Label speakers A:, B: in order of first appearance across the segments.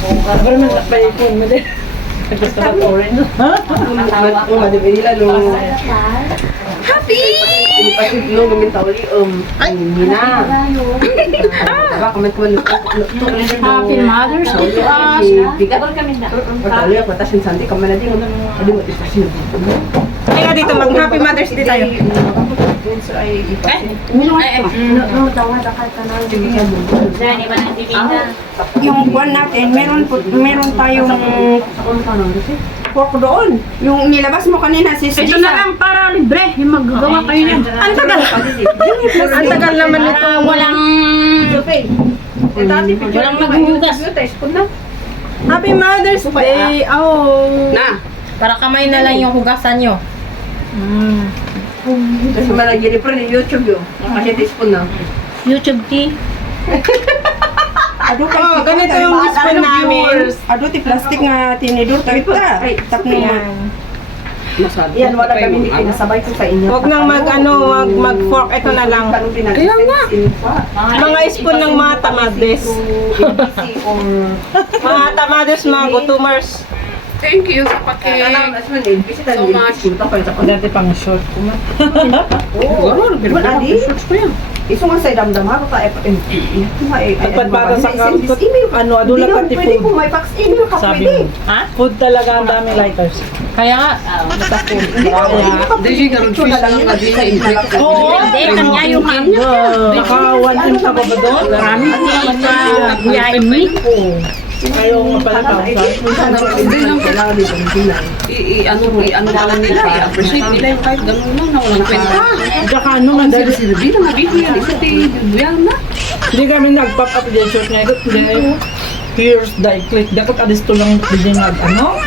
A: Pero man pa ikon mo din. Gusto ba orange? Ha?
B: Madibili lalo.
C: Happy!
B: Ini pasti belum meminta oli Mina. Comment ko
C: Happy Mother's Day to us.
B: Bigat kami na. Pagkali ako tasin santi ka man din. Adi mo istasyon.
D: Kaya dito mag-Happy Mother's Day tayo. Yung buwan natin, meron tayong pork doon. Yung nilabas mo kanina, sis
C: Ito na lang para libre. Yung maggagawa kayo yan.
D: Ang tagal. Ang tagal naman nito.
C: Walang maghuhugas.
D: Happy Mother's Day. Oh.
B: Na.
D: Para kamay na lang yung hugasan nyo.
B: Kasi malagi rin ni YouTube yun. Kasi teaspoon na.
C: YouTube tea.
D: Oh, ganito yung spoon namin. Ado, ti plastic nga tinidor. Tap na yan.
B: Yan, wala kami hindi pinasabay ko sa inyo.
D: Huwag nang mag-fork. Ito na lang.
B: Kaya nga.
D: Mga spoon ng mga tamades. Mga tamades, mga gutumers.
C: Thank you sa paki.
B: So much.
A: Dati pang short ko man.
B: Iso nga sa damdam ha, pa
A: Pagpata sa ano, adula pati
B: pwede
A: food.
B: kung may fax email ka
A: Sabi
B: pwede.
A: mo. Food talaga ang dami lighters.
D: Kaya nga,
C: Oo, hindi. Kanya yung mango.
A: Naka 1 inch pa ba doon?
C: Marami siya meat.
A: Ayaw nga pala
B: Ano na lang nila, i-appreciate nila yung kahit ganun lang na walang kwenta.
A: Tsaka ano nga dahil
B: Sinabi na nabigyan yan, isa tayo, buyang na.
A: hindi kami nag-pop up din short nga ikot. Here's the click. Dapat adis to lang din ano?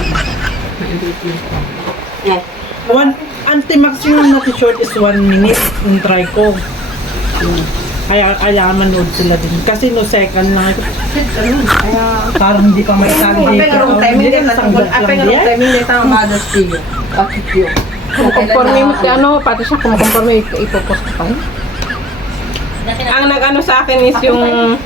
A: Anti-maximum na t-shirt is 1 minute. Yung try ko. Kaya manood sila din. Kasi no second lang ito. Kaya parang hindi pa may tag dito. Hindi ka nasanggat lang diyan.
D: conforme mo si ano, pati siya kumukonforme, ipopost pa. Ang nag-ano sa akin is yung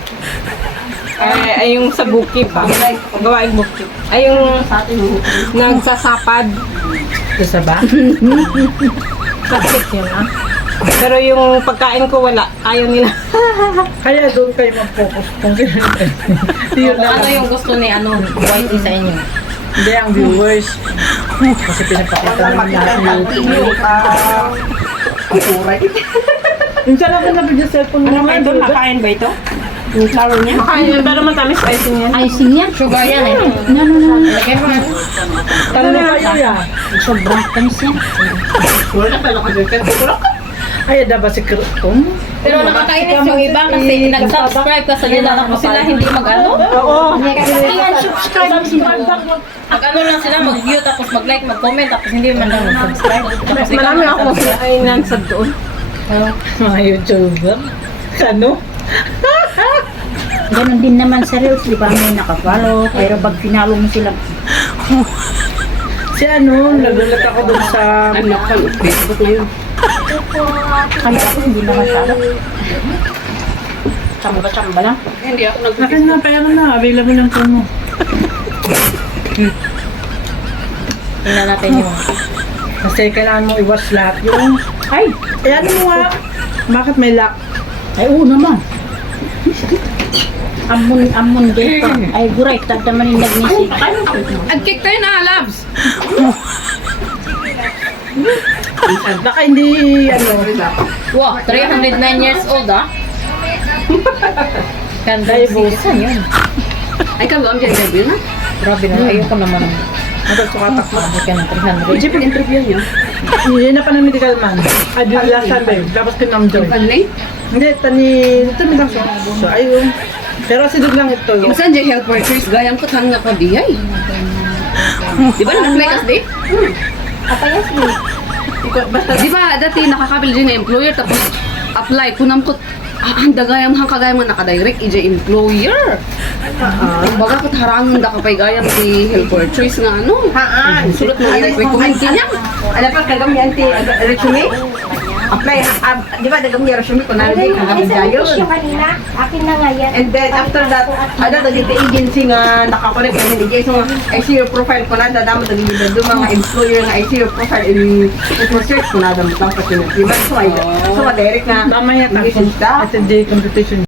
D: ay yung sa bukid ba? Gawaing bukid. Ay yung nagsasapad.
A: Isa ba?
D: Plastic yun ah. Pero yung pagkain ko wala. Ayaw nila.
A: Kaya doon kayo mag-focus kung sino yun lang.
D: Ano yung gusto ni ano, whitey sa inyo?
A: Hindi ang viewers. Kasi pinapakita naman natin yung minsan ako nabigyan cellphone
D: Ano ba
A: naman.
D: ito? Nakain ba ito? Yung flour niya? Nakain yan, pero matamis icing yan.
C: Icing yan. Sugar yan eh. No.
D: Lagyan mo yan.
A: Tanong kayo ya.
C: Sobrang tamis yan.
A: Ay, dapat si Kritom.
E: Pero nakakainis yung iba kasi nag-subscribe ka sa nila tapos sila hindi mag-ano.
D: Oo.
C: Kaya subscribe sila.
E: Mag-ano lang sila, mag-view tapos mag-like, mag-comment tapos hindi man lang mag-subscribe. Tapos ikaw
D: Marami ako ay nansad doon.
A: Mga YouTuber. Ano?
C: Ganon din naman sa Reels, di ba may nakafollow. Pero pag finalo mo sila,
A: Si ano, nagulat ako dun sa...
B: Facebook ngayon.
C: kahit ako hindi naman masyado. Tsamba-tsamba lang.
B: Hindi ako
A: Akin na, pera na. Available ng phone mo.
E: tingnan natin yung
A: Kasi kailangan mo i-watch lahat yung...
C: Ay,
A: ano mo nga? Bakit may lock?
C: ay oo naman. Amon dito. Ay guray, tada man yung nag-message.
E: Nag-kick tayo na, Labs!
A: Baka hindi, ano...
E: Wow, 309 years old ah. Ganda
A: Ay,
E: yung saan yun.
B: Ay, kagawang dyan interview na?
E: Grabe na, ayoko naman.
A: Ano, sukatak mo.
E: Hindi ka ng 300.
B: Hindi pag-interview niyo.
A: Hindi na pa ng medical man. Ay, di last Sunday. Tapos kinam Joy.
B: Panlay?
A: Hindi, ito may lang so, ayun. Pero sidog lang ito.
B: Saan dyan health workers? Gayang ko tanga ko di ay. Di ba nag-apply ka di?
C: Kapayas mo.
B: Basta di ba dati nakakabili din na employer tapos apply kunam ko ang dagayam hang kagayam nga nakadirect ija employer. Baga kat harangan da kapay gayam si helper choice nga ano. Sulat mo yung recommend kanya.
D: Ano pa kagam yan ti resume? apply, di ba, nagam niya resume ko na rin, kagamit niya yun.
C: kanina, akin na nga yan.
D: And then after that, ada naging agency nga nakakonect and then so I see your profile ko na dadamo naging do mga employer nga I see your profile in research ko na dadamo lang sa pinag. So I direct na
A: Mamaya tapos
D: message ka.
A: at the competition.